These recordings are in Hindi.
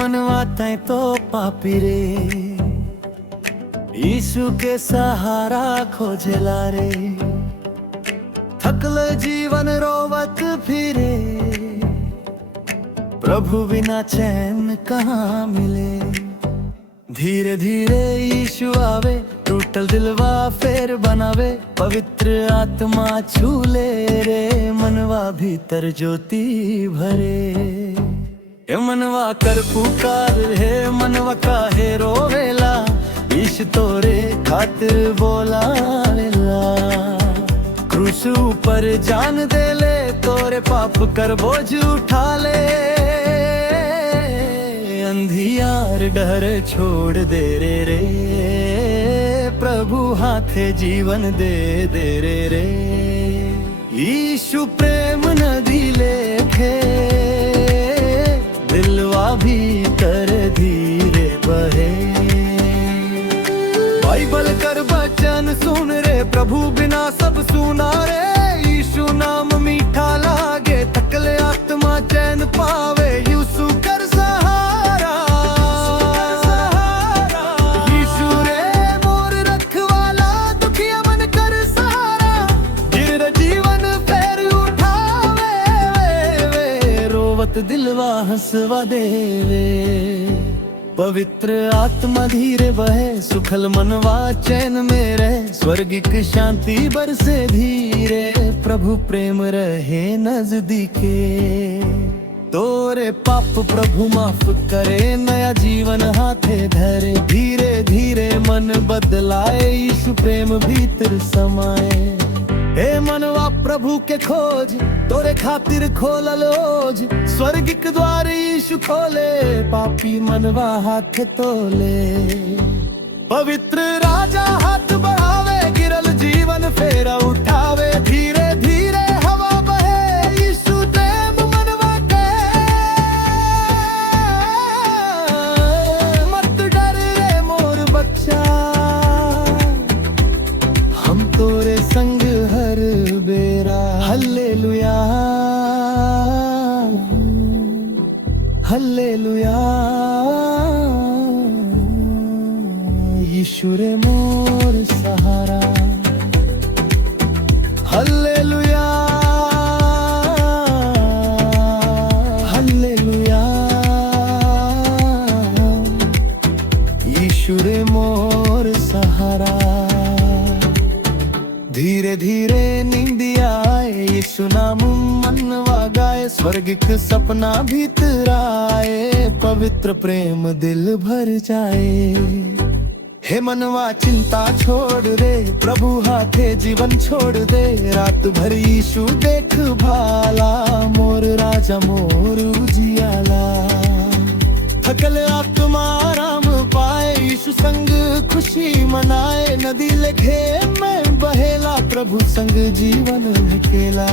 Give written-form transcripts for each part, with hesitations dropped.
मनवा तै तो पापी रे, यीशु के सहारा खोजेला रे। थकल जीवन रोवत फिरे, प्रभु बिना चैन कहाँ मिले। धीरे धीरे यीशु आवे, टूटल दिलवा फेर बनावे। पवित्र आत्मा छूले रे, मनवा भीतर ज्योति भरे। ए मनवा कर पुकार है, मनवा काहे रोवेला। यीशु तोरे खातिर बोलावेला। क्रूस ऊपर जान दे ले, तोरे पाप कर बोझ उठा ले। अंधियार डर छोड़ दे रे, प्रभु हाथे जीवन दे रे। यीशु प्रेम नदी लेखे, दिलवा भीतर धीरे बहे। बाइबल कर वचन सुन रे, प्रभु बिना सब सुना रे। यीशु नाम मीठा लागे, थकले आत्मा चैन पावे। यीशु कर सहारा, यीशु रे मोर रखवाला। दुखिया मन कर सहारा, गिर जीवन फेर उठावे। रोवत दिलवा हंसवा देवे। पवित्र आत्मा धीरे बहे, सुखल मनवा चैन में रहे। स्वर्गिक शांति बरसे धीरे, प्रभु प्रेम रहे नजदीके। तोरे पाप प्रभु माफ करे, नया जीवन हाथे धरे। धीरे धीरे मन बदलाए, यीशु प्रेम भीतर समाए। हे मनवा प्रभु के खोज, तोरे खातिर खोलल ओज। स्वर्गिक द्वार यीशु खोले, पापी मनवा हाथ तोले। पवित्र राजा हाथ बढ़ावे, गिरल जीवन फेरा उठावे। धीरे धीरे हवा बहे, यीशु प्रेम मनवा के। मत डर रे मोर बच्चा, हम तोरे संग हर बेरा। हल्लेलुया हल्लेलुया, यीशु रे मोर सहारा। हल्लेलुया हल्लेलुया, यीशु रे मोर सहारा। धीरे धीरे नींदिया आए, यीशु नाम मनवा गाए। स्वर्गिक सपना भीतर आए, पवित्र प्रेम दिल भर जाए। हे मनवा चिंता छोड़ रे, प्रभु हाथे जीवन छोड़ दे। रात भर यीशु देख भाला, मोर राजा मोर उजियाला। थकल आत्मा आराम पाए, यीशु संग खुशी मनाए। नदी लेखे में बहेला, प्रभु संग जीवन केला।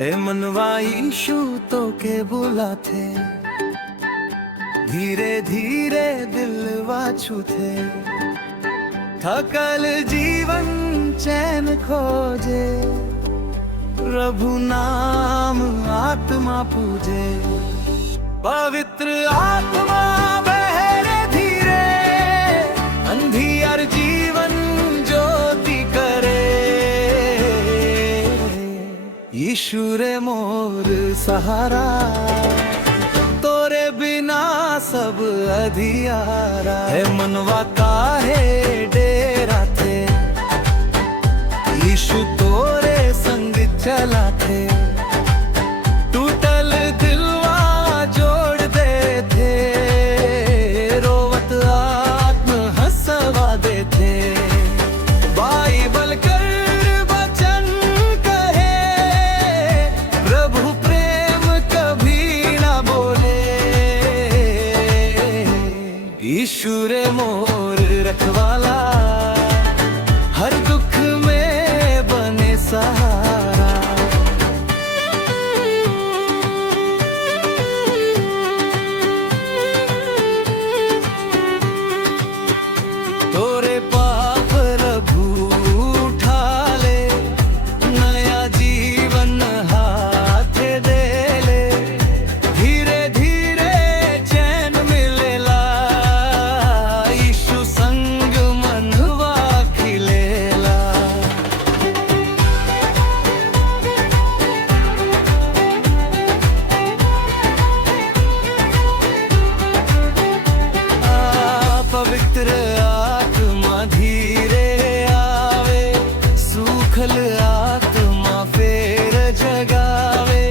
ए मनवा यीशु तो के बुलाथे, धीरे धीरे दिलवा छूथे। थकल जीवन चैन खोजे, प्रभु नाम आत्मा पूजे। पवित्र आत्मा बहरे धीरे, अंधियार जीवन ज्योति करे। यीशु रे मोर सहारा, तोरे बिना सब अधियारा। है मनवा काहे डेरा थे, यीशु तोरे संग चला थे। टूटल दिलवा जोड़ दे थे, रोवत आत्म हंसवा दे थे। बाइबल कर वचन कहे, प्रभु प्रेम कभी ना बोले। यीशु रे मोर रखवाला, हर दुख में बने सहारा। तोरे पाप प्रभु उठा ले, नया जीवन हाथ दे ले, धीरे धीरे चैन मिलेला, यीशु संग मनवा खिलेला। पवित्र आत्मा धीरे आवे, सूखल आत्मा फेर जगावे,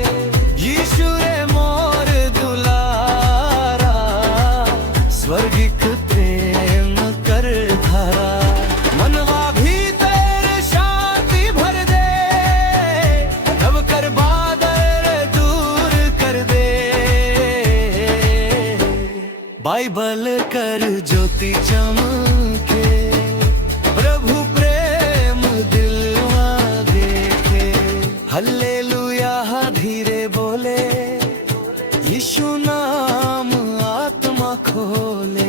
यीशु रे मोर दुलारा, स्वर्गिक प्रेम कर धारा। मनवा भीतर शांति भर दे, नव कर बादल दूर कर दे, बाइबल कर ज्योति चमके, प्रभु प्रेम दिलवा देखे। हल्लेलुया धीरे बोले, यीशु नाम आत्मा खोले।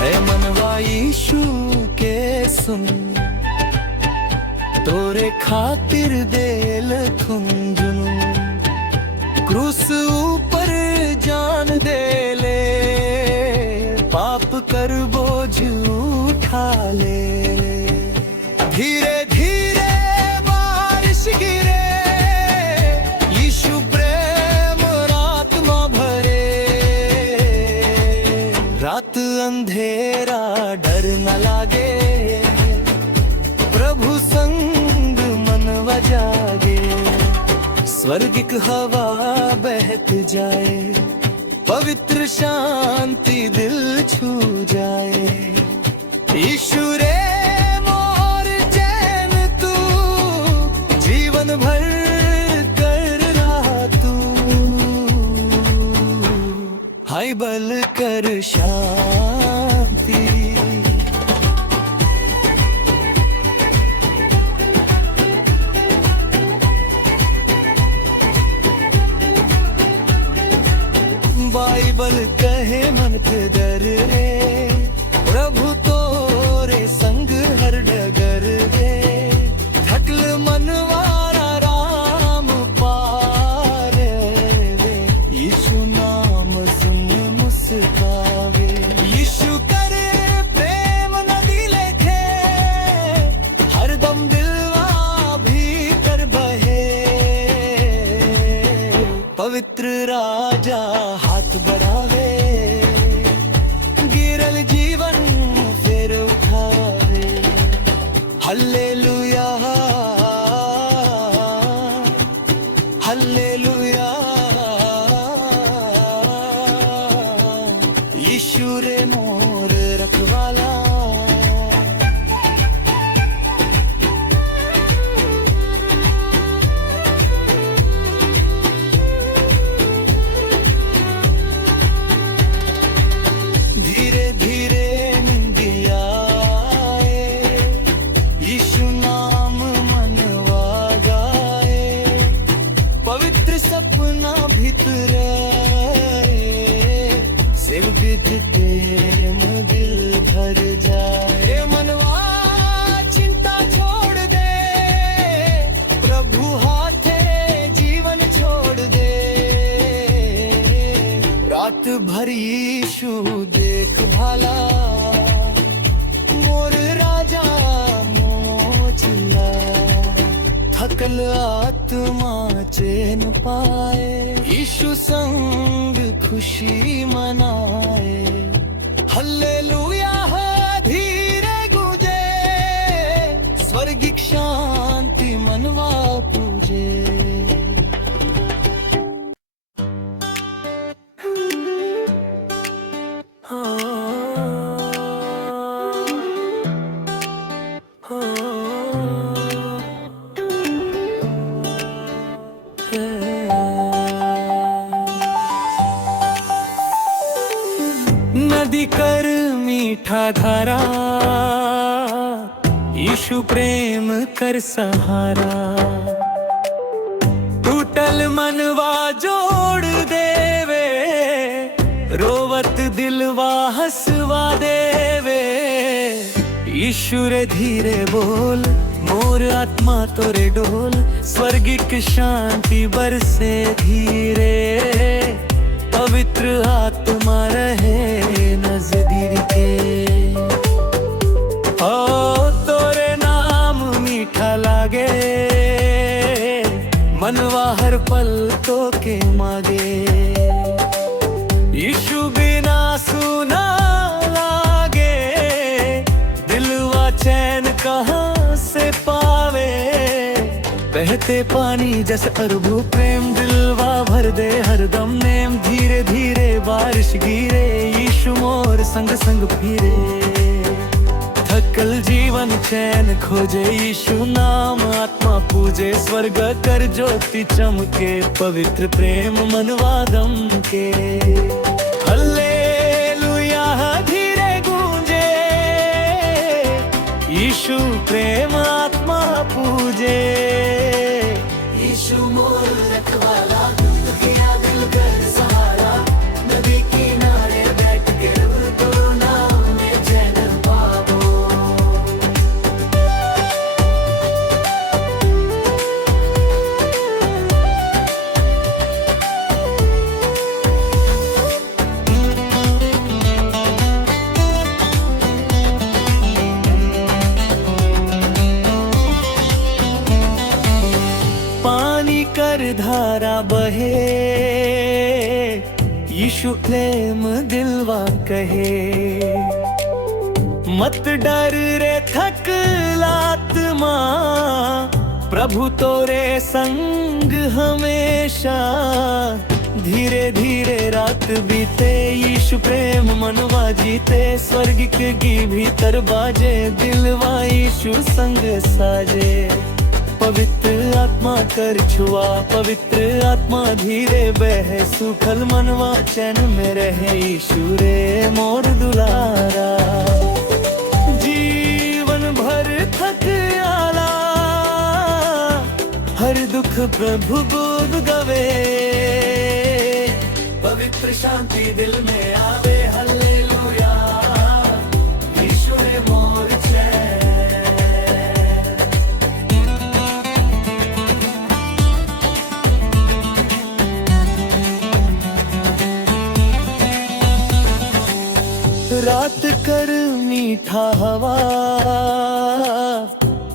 है मनवा यीशु के सुन, तोरे खातिर देल खुंजुनु, क्रूस ऊपर जान दे ले, पाप कर बोझ उठा ले। धीरे धीरे बारिश गिरे, यीशु प्रेम रात में भरे, रात अंधेरा डर न लागे, प्रभु संग मनवा जागे, स्वर्गिक हवा बहत जाए, पवित्र शांति दिल छू जाए। यीशु रे मोर चैन तू, जीवन भर कर रहा तू, हाय बल कर शांति। बाइबल कहे मन के डर रे, प्रभु तोरे संग हर डगर रे, थकल मनवारा राम पारे रे, यीशु नाम सुन मुस्कावे। यीशु करे प्रेम नदी लेखे, हर दम दिलवा भीतर बहे, पवित्र राजा हाथ बढ़ावे, गिरल जीवन फिर उठावे। हल्लेलुया हल्लेलुया, यीशु रे मोर रखवाला। धीरे धीरे निंदिया आए, यीशु नाम मनवा गाए, पवित्र सपना भीतर सेवक प्रेम दिल भर जाए। मनवा चिंता छोड़ दे, प्रभु हाथे जीवन छोड़ दे, रात भर यीशु देख भाला, मोर राजा मोचला, थकल आत्मा चैन पाए, यीशु संग खुशी मनाए। हल्लेलुया धीरे गूंजे, स्वर्गिक शांति मनवा पूजे। नदी कर मीठा धारा, यीशु प्रेम कर सहारा। टूटल मनवा जोड़ देवे, रोवत दिलवा हंसवा देवे। यीशु रे धीरे बोल, मोर आत्मा तोरे डोल, स्वर्गिक शांति बरसे धीरे। पवित्र आत्मा रहे नजदीक के, ओ तोरे नाम मीठा लागे, मनवा हर पल तो के मागे। यीशु बिना सुना लागे, दिलवा चैन कहाँ से पावे। बहते पानी जैसे अरबू प्रेम, दिलवा भर दे हरदम नेम। धीरे धीरे बारिश गिरे, यीशु मोर संग संग फिरे। थकल जीवन चैन खोजे, यीशु नाम आत्मा पूजे। स्वर्ग कर ज्योति चमके, पवित्र प्रेम मनवा दम के। हल्लेलुया धीरे गूंजे, यीशु प्रेम आत्मा पूजे। यीशु मोर रखवाला, दुखिया दिल कर सहारा। नदी किनारे बैठ के तो नाम में चैन पावो। पानी कर धारा बहे, यीशु प्रेम दिलवा कहे। मत डर रे थकलात माँ, प्रभु तोरे संग हमेशा। धीरे धीरे रात बीते, यीशु प्रेम मनवा जीते। स्वर्गिक की भीतर बाजे, दिलवा यीशु संग साजे। पवित्र आत्मा कर छुआ, पवित्र आत्मा धीरे बहे। सुखल मनवा चैन में रहे, यीशु रे मोर दुलारा। जीवन भर थक आला, हर दुख प्रभु बोध गवे। पवित्र शांति दिल में आवे, हल्लेलुया यीशु रे मोर चैन। रात कर मीठा हवा,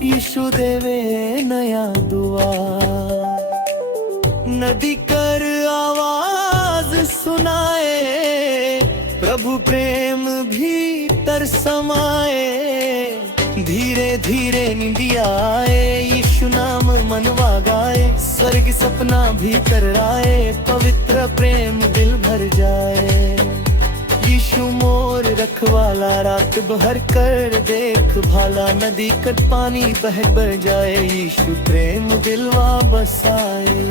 यीशु देवे नया दुआ। नदी कर आवाज सुनाए, प्रभु प्रेम भीतर समाए। धीरे धीरे निंदिया आए, यीशु नाम मनवा गाए। स्वर्ग सपना भीतर आए, पवित्र प्रेम दिल भर जाए। यीशु मोर रखवाला, रात भर कर देख भाला। नदी कर पानी बह बह जाए, यीशु प्रेम दिलवा बसाए।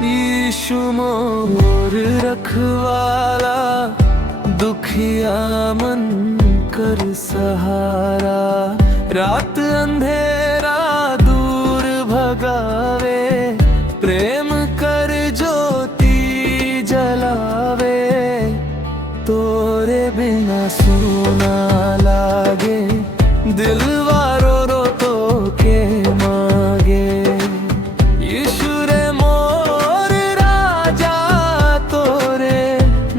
यीशु मोर रखवाला, दुखिया मन कर सहारा। रात अंधेरा दूर भगावे, प्रेम कर ज्योति जलावे। तोरे बिना सुना लागे, दिलवा रो रो तो के मांगे। यीशु रे मोर राजा, तोरे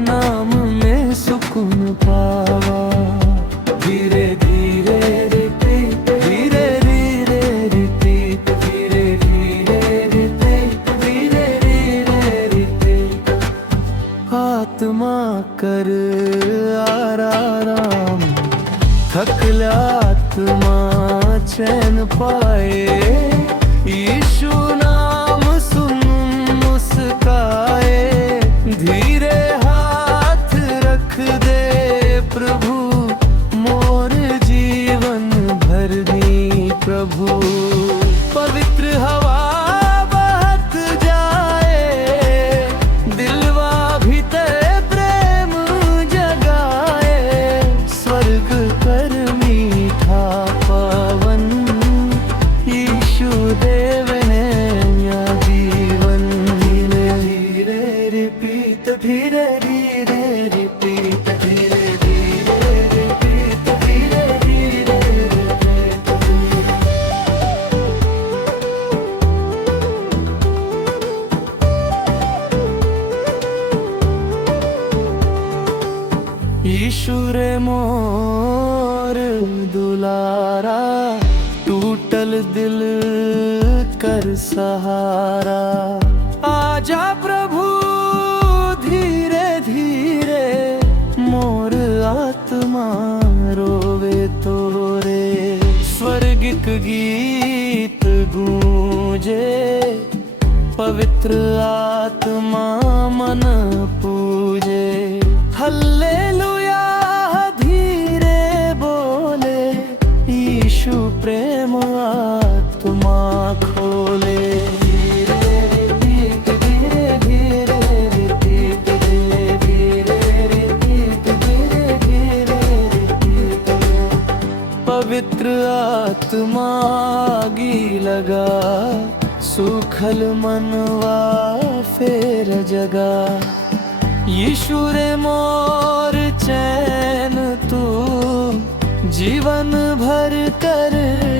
नाम में सुकून पावा। धीरे धीरे रिपीट, धीरे धीरे रिपीट, धीरे धीरे रिपीट, धीरे धीरे रिपीट। आत्मा कर आराम। थकला आत्मा चैन पाए। यीशु नाम सुन मुस्काए, धीरे हाथ रख दे प्रभु, मोर जीवन भरनी प्रभु। पवित्र हवा बहत जाए, दिलवा भीतर प्रेम जगाए। स्वर्ग कर मीठा पवन, यीशु देव ने या जीवन। धीरे धीरे रिपीट, धीरे धीरे रिपीट, धीरे धीरे रिपीट, धीरे धीरे रिपीट। यीशु रे मोर दुलारा, टूटल दिल कर सहारा। आजा प्रभु धीरे धीरे, मोर आत्मा रोवे तोरे। स्वर्गिक गीत गूंजे, पवित्र आत्मा मन पूजे। हल्लेलुया धीरे बोले, यीशु प्रेम आत्मा खोले। धीरे रिपीट, धीरे धीरे रिपीट, धीरे धीरे रिपीट, धीरे धीरे रिपीट। पवित्र आत्मा आगी लगा, सूखल मनवा फेर जगा। यीशु रे मोर चैन तू, जीवन भर कर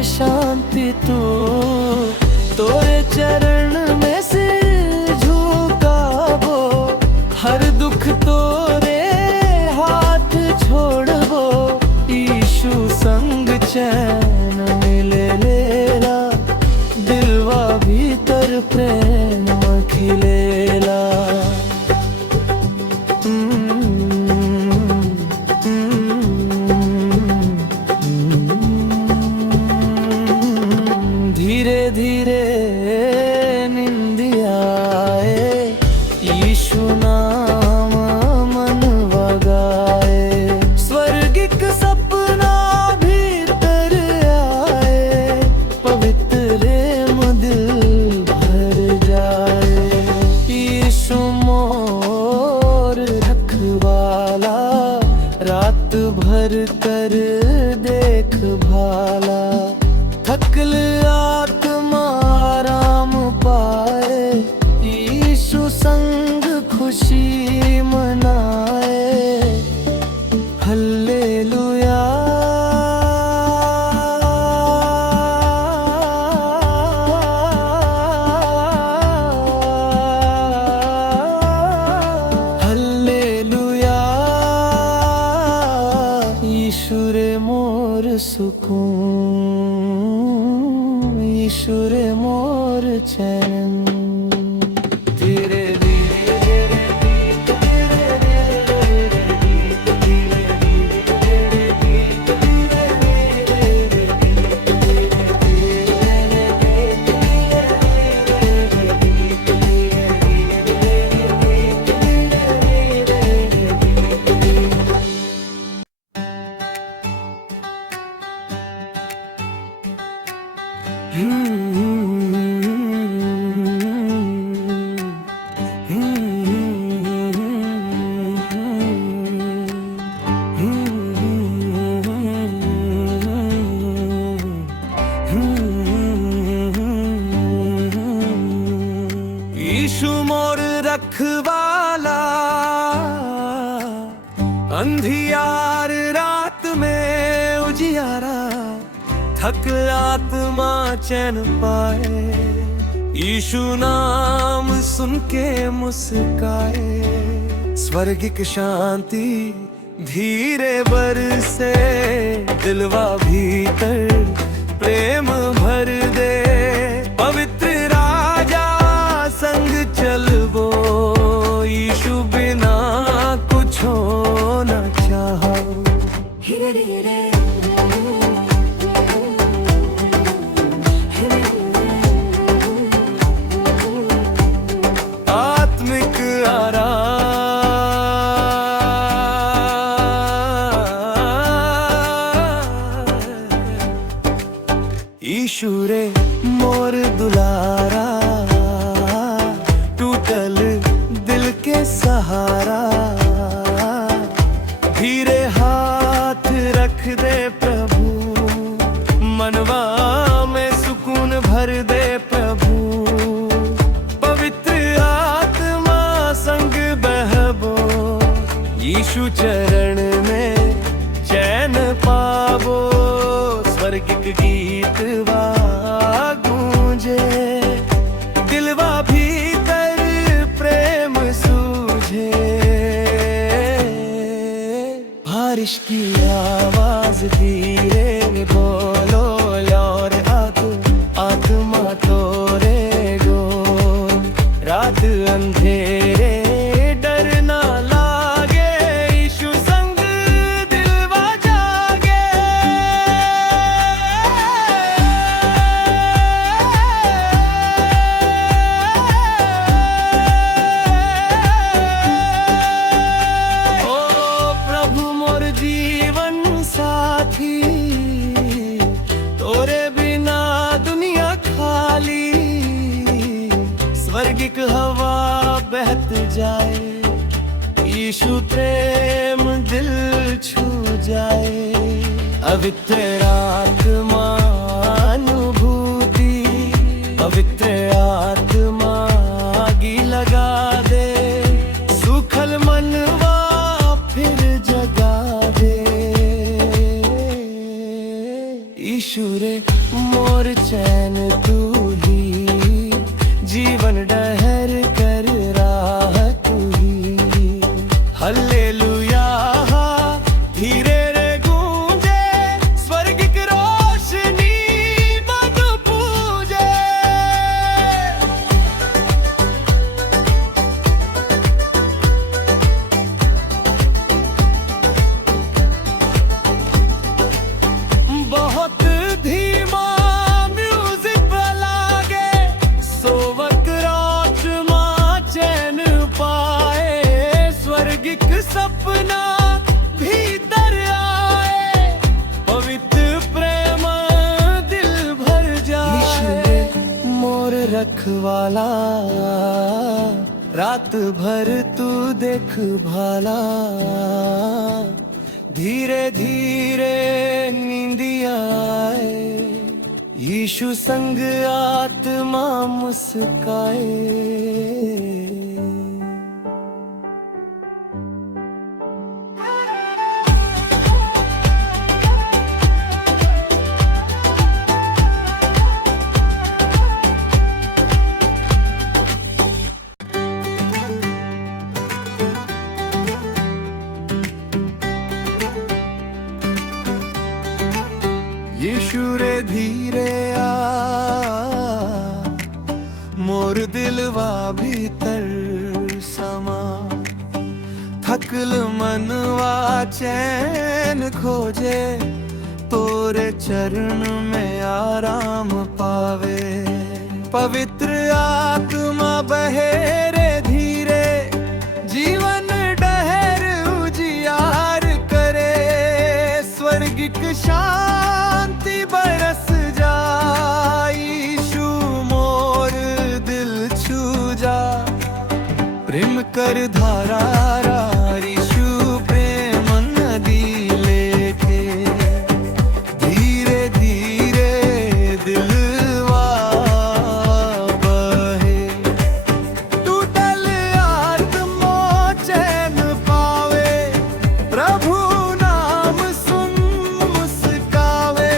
शांति तू। तोरे चरण में सिर झुकाबो, हर दुख तोरे हाथ छोड़बो। यीशु संग चैन मिले लेला, दिलवा भीतर प्रेम खिलेला। धीरे धीरे निंदिया आए, यीशु नाम मन वगाए। स्वर्गिक सपना भीतर आए, पवित्र दिल भर जाए। यीशु मोर रखवाला, रात भर कर देख भाला। थकल आत्मा आराम पाए, यीशु संग खुशी मनाए। Hallelujah hallelujah. यीशु रे मोर सुकून, यीशु रे मोर चैन। धीरे धीरे रिपीट, धीरे धीरे रिपीट, धीरे धीरे रिपीट, धीरे धीरे रिपीट, धीरे धीरे रिपीट, धीरे धीरे रिपीट, धीरे धीरे रिपीट। यीशु मोर रखवाला, अंधियार रात में उजियारा। थक आत्मा चैन पाए, यीशु नाम सुन के मुस्काए। स्वर्गिक शांति धीरे बरसे, दिलवा भीतर प्रेम भर दे। पवित्र राजा संग चलबो, यीशु बिना कुछ न चाहो। धीरे धीरे आत्मिक यीशु रे मोर दुलारा, टूटल दिल के सहारा, धीरे हाथ रख दे प्रभु, मनवा में सुकून भर दे प्रभु, पवित्र आत्मा संग बहबो, यीशु चरण में चैन पावो, स्वर्गिक गीत वा गूंजे, दिलवा भीतर प्रेम सूझे, बारिश की आवाज धीरे बोलो और आत्मा तोरे गो, रात अंधेरे डर ना लागे, यीशु संग दिलवा जागे। ओ प्रभु मोर जीवन साथी, तोरे बिना दुनिया खाली, स्वर्गिक हवा बहत जाए, यीशु प्रेम दिल छू जाए, पवित्र आत्मा अनुभूति, पवित्र आत्मा आगी लगा दे, सूखल मनवा फिर जगा दे, यीशु रे मोर चैन तू ही, जीवन डहर कर राह तू ही, हल्लेलुया धीरे रे गूंजे, स्वर्गिक रोशनी मधु पूजे। बहुत धीमा म्यूजिक लागे, सोवक रात माँ चैन पाए, स्वर्गिक सपना भीतर आए, पवित्र प्रेम दिल भर जाए, मोर रखवाला, रात भर तू देख भाला, धीरे धीरे नींदिया आए, यीशु संग आत्मा मुस्काए। यीशु रे धीरे आ, मोर दिलवा भीतर समा, थकल मनवा चैन खोजे, तोरे चरण में आराम पावे, पवित्र आत्मा बहे रे धीरे, जीवन डहर उजियार करे, स्वर्गिक शांति बरस जाए, यीशु मोर दिल छू जा, प्रेम कर धारा यीशु प्रेम नदी लेके, धीरे धीरे दिलवा बहे, टूटल आत्मा चैन पावे, प्रभु नाम सुन मुस्कावे,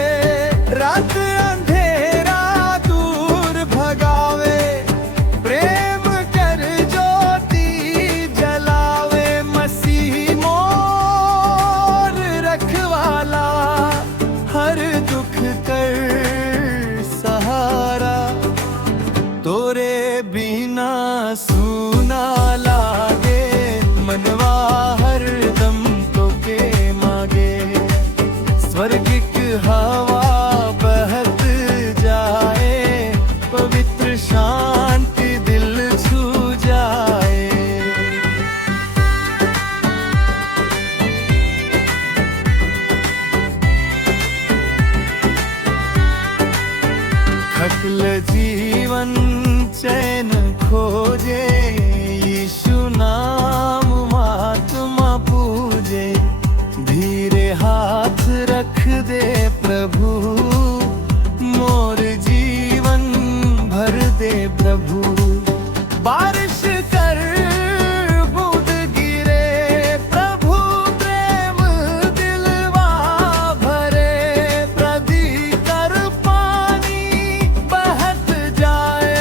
हाथ रख दे प्रभु, मोर जीवन भर दे प्रभु। बारिश कर बूंद गिरे प्रभु, प्रेम दिलवा भरे। प्रदी कर पानी बहत जाए,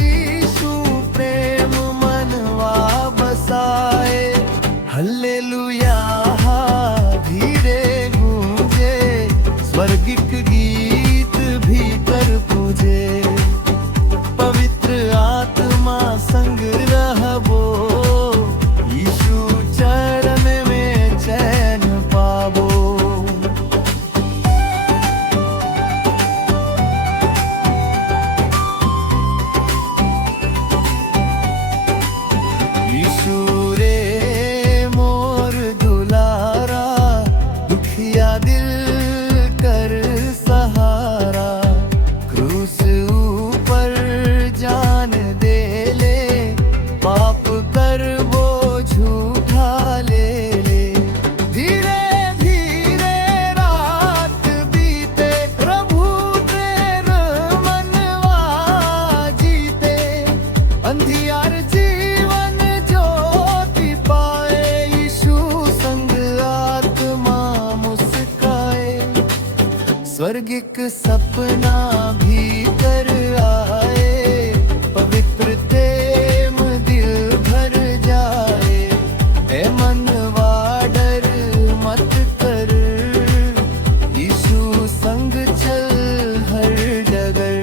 यीशु प्रेम मनवा बसाए। हल्लेलुया धीरे गूंजे, स्वर्गिक गीत भी कर पूजे। पवित्र आत्मा संग रहबो, यीशु चरण में चैन पाबो। यीशु रे मोर दुलारा, दुखिया दिल कर सहारा। क्रूस ऊपर जान दे ले, पाप कर वो झूठा ले ले। धीरे धीरे रात बीते, प्रभु तेरा मनवा जीते। अंधियार जीवन ज्योति पाए, यीशु संग आत्मा मुस्काए। स्वर्गिक सपना भी कर आए, पवित्र प्रेम दिल भर जाए। ए मनवा डर मत कर, यीशु संग चल हर डगर।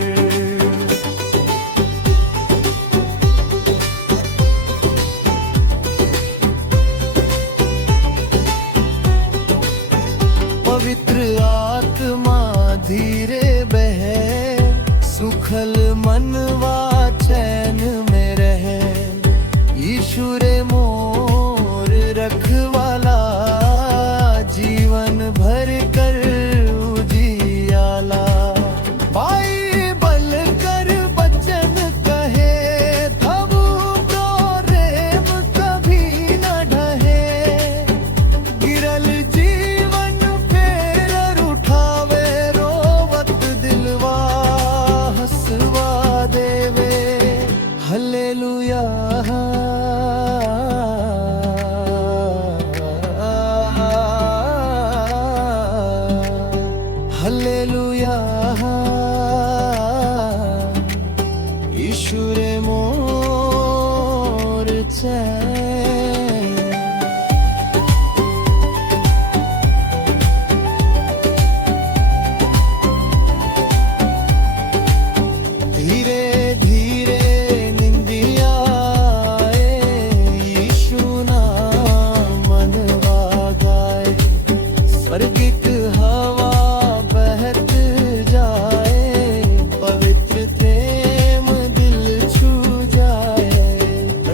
पवित्र आत्मा धीरे बहे, सुखल मनवा चैन में रहे। यीशु रे मोर रखवाला, जीवन भर कर उजियाला। बाइबल कर वचन कहे, तब प्रेम कभी न ढहे। गिरल जीवन फेर उठावे, रोवत दिलवा हंसवा देवे। हल्लेलुया हल्लेलुया, यीशु रे मोर चैन। धीरे धीरे निंदिया आए, यीशु नाम मनवा गाए। स्वर्गिक हवा बहत जाए, पवित्र प्रेम दिल छू जाए।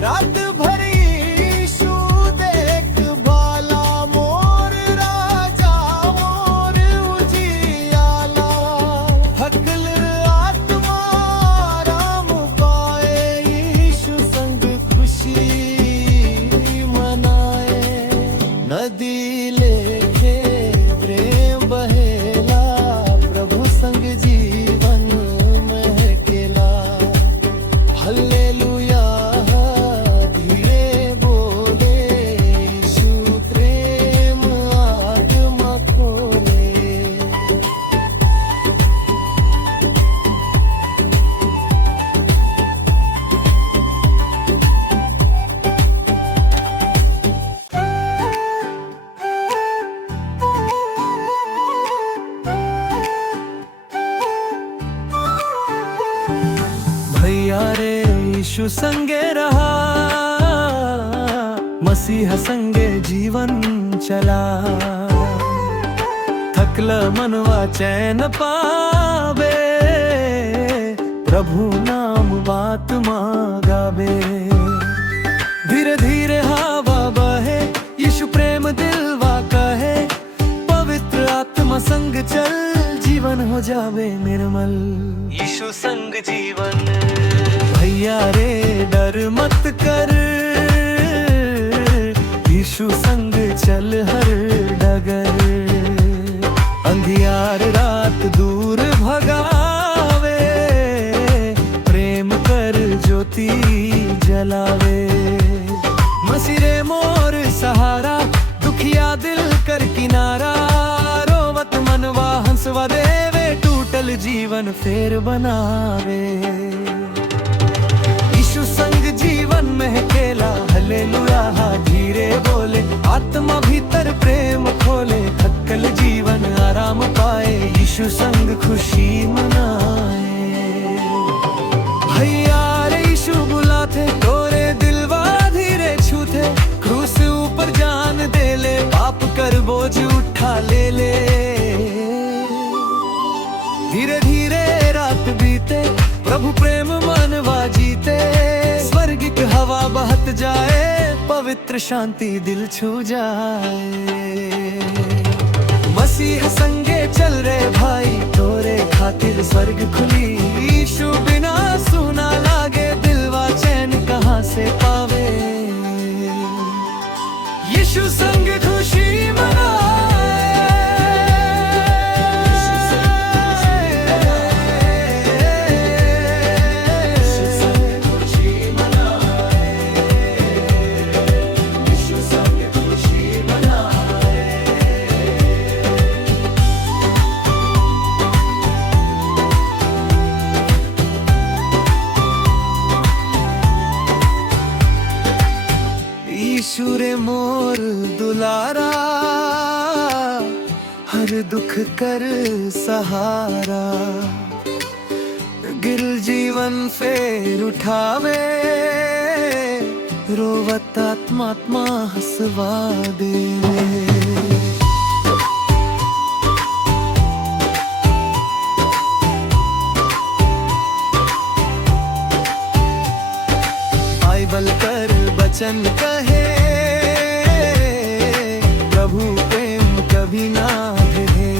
रात भर यीशु देख भाला, मोर राजा मोर उजियाला। हकल आत्मा राम पाए, यीशु संग खुशी मनाए। नदी लेके प्रेम बहेला, प्रभु संग जीवन महकेला। हल्लेलुया धीरे बोले, यीशु प्रेम आत्मा खोले। भैया रे यीशु संगे रहा, मसीह संगे जीवन चला। थकल मनवा चैन पावे, प्रभु नाम बात मागावे। धीरे धीरे हवा बहे, यीशु प्रेम दिलवा कहे। पवित्र आत्मा संग चल, जीवन हो जावे निर्मल। यीशु संग जीवन। भैया रे डर मत कर, यीशु संग चल हर डगर, अंधियार रात दूर भगावे, प्रेम कर ज्योति जलावे। मसीरे मोर सहारा, दुखिया दिल कर किनारा, रोवत मनवा हंसवा देवे, टूटल जीवन फेर बनावे। यीशु संग जीवन में खेला, हालेलुया धीरे बोले, आत्मा भीतर प्रेम खोले, थकल जीवन आराम पाए, यीशु संग खुशी मनाए। भैया रे यीशु बुलाते, तोरे दिलवा धीरे छूते, क्रूस ऊपर जान दे ले, पाप कर बोझ उठा ले ले। धीरे धीरे रात बीते, प्रभु प्रेम मनवा जीते, स्वर्गिक हवा बहत जाए, पवित्र शांति दिल छू जाए। मसीह संगे चल रे भाई, तोरे खातिर स्वर्ग खुली, यीशु बिना सुना लागे, दिलवा चैन कहाँ से पावे। यीशु संग खुशी मनाए, यीशु रे मोर दुलारा, हर दुख कर सहारा, गिर जीवन फेर उठावे, रोवत आत्मा हंसवा देवे। बाइबल कर वचन कहे, प्रभु प्रेम कभी ना ढहे,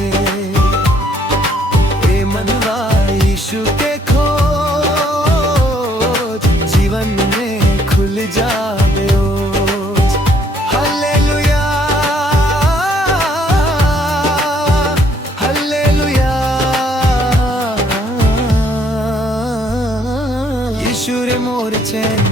मनवा यीशु के खोज, जीवन में खुल जावे ओज। हालेलुया हालेलुया, यीशु रे मोर चैन।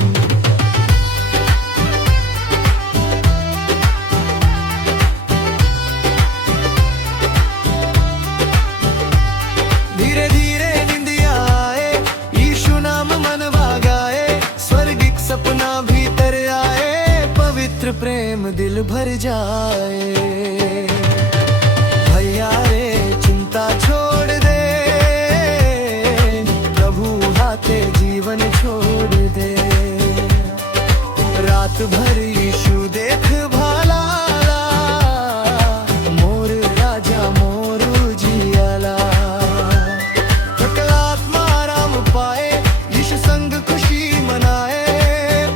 धीरे धीरे निंदिया आए, यीशु नाम मनवा गाए, स्वर्गिक सपना भीतर आए, पवित्र प्रेम दिल भर जाए। भैया रे चिंता छोड़ दे, प्रभु हाथे जीवन छोड़ दे, रात भर यीशु देख भाला, मोर राजा मोर जियाला। पाए यीशु संग खुशी मनाए,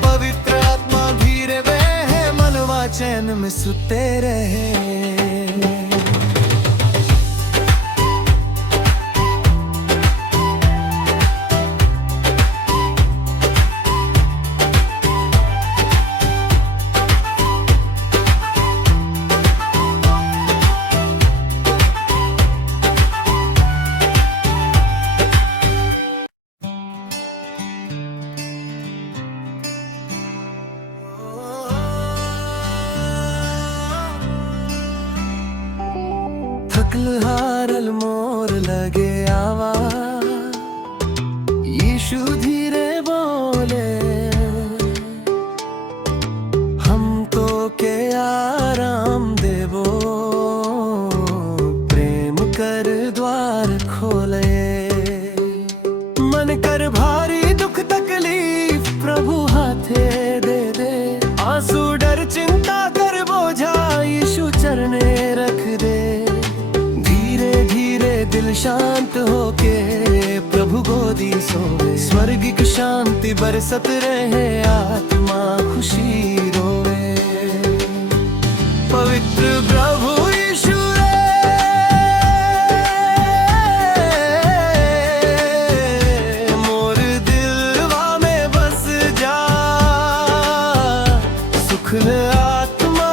पवित्र आत्मा धीरे बहे, मनवा चैन में सुते रहे। थकल हारल मोर लगे आवा, यीशु धीरे बोले, हमको के आराम देवो, प्रेम कर द्वार खोले। मन कर भारी दुख तकलीफ, प्रभु हाथे दे दे, आंसू डर चिंता कर बोझा, यीशु चरने रख दे। दिल शांत होके प्रभु गोदी सोए, स्वर्गिक शांति बरसत रहे, आत्मा खुशी रोए। पवित्र प्रभु यीशु रे, मोर दिलवा में बस जा, सुख आत्मा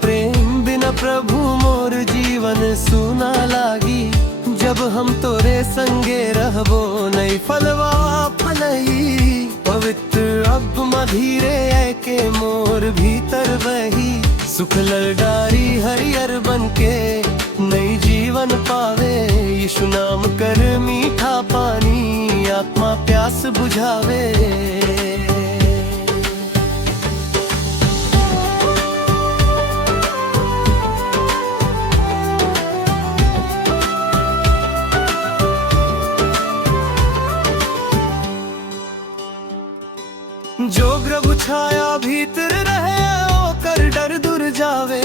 प्रेम बिना प्रभु मोर जीवन सूना लागी। जब हम तोरे संगे रहबो नहीं फलवा फलई। पवित्र अब मधीरे के मोर भीतर बही। सुख ललडारी हरियर बनके नई जीवन पावे। यीशु नाम कर मीठा पानी आत्मा प्यास बुझावे। जो प्रभु छाया भीतर रहे ओकर डर दूर जावे।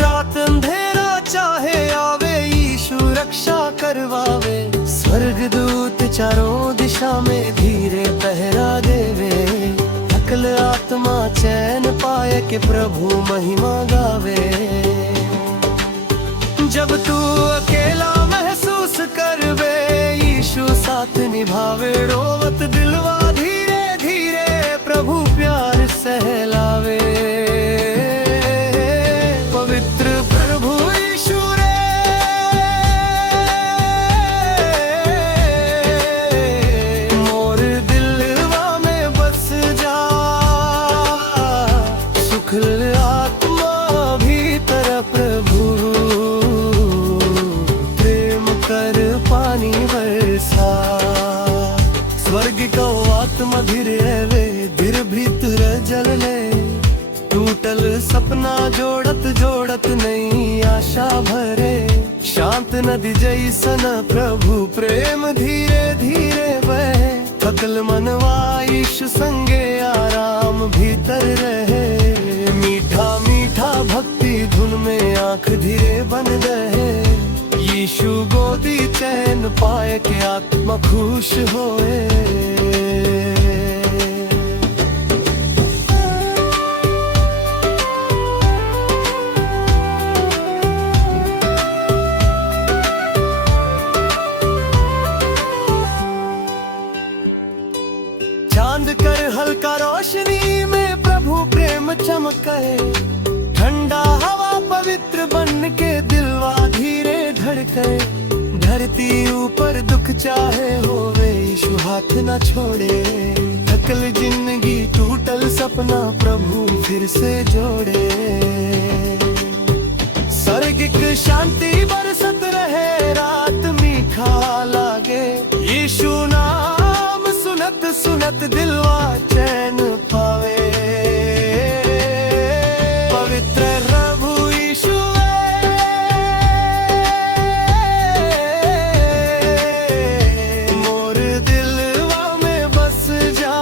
रात अंधेरा चाहे आवे यीशु रक्षा करवावे। स्वर्ग दूत चारों दिशा में धीरे पहरा देवे। थकल आत्मा चैन पाए के प्रभु महिमा गावे। जब तू अकेला महसूस करवे यीशु साथ निभावे। रोवत दिलवा धीरे धीरे प्रभु प्यार सहलावे। पवित्र प्रभु यीशु रे मोर दिलवा में बस जा। सुख आत्मा भीतर प्रभु प्रेम कर पानी बरसा। स्वर्ग को आत्मा धीरे धीर भीतर जल ले। टूटल सपना जोड़त जोड़त नई आशा भरे। शांत नदी जैसन प्रभु प्रेम धीरे धीरे बहे। थकल मनवा यीशु संगे आराम भीतर रहे। मीठा मीठा भक्ति धुन में आंख धीरे बन रहे। यीशु गोदी चैन पाए के आत्मा खुश होए। चांद कर हल्का रोशनी में प्रभु प्रेम चमके। ठंडा हवा पवित्र बन के दिलवा धीरे धड़के। धरती ऊपर दुख चाहे होवे यीशु हाथ न छोड़े। थकल जिंदगी टूटल सपना प्रभु फिर से जोड़े। स्वर्गिक शांति बरसत रहे रात मीठा लागे। यीशु नाम सुनत सुनत दिलवा चैन पावे। पवित्र प्रभु यीशु मोर दिलवा में बस जा।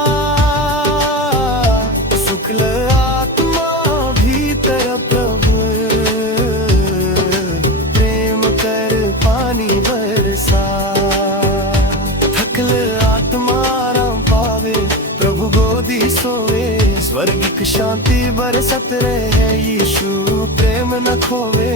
सुख आत्मा भीतर प्रभु प्रेम कर पानी बरसा। थकल आत्मा प्रभु गोदी सोए। स्वर्गिक शांति बरसत रहे यीशु प्रेम न खोवे।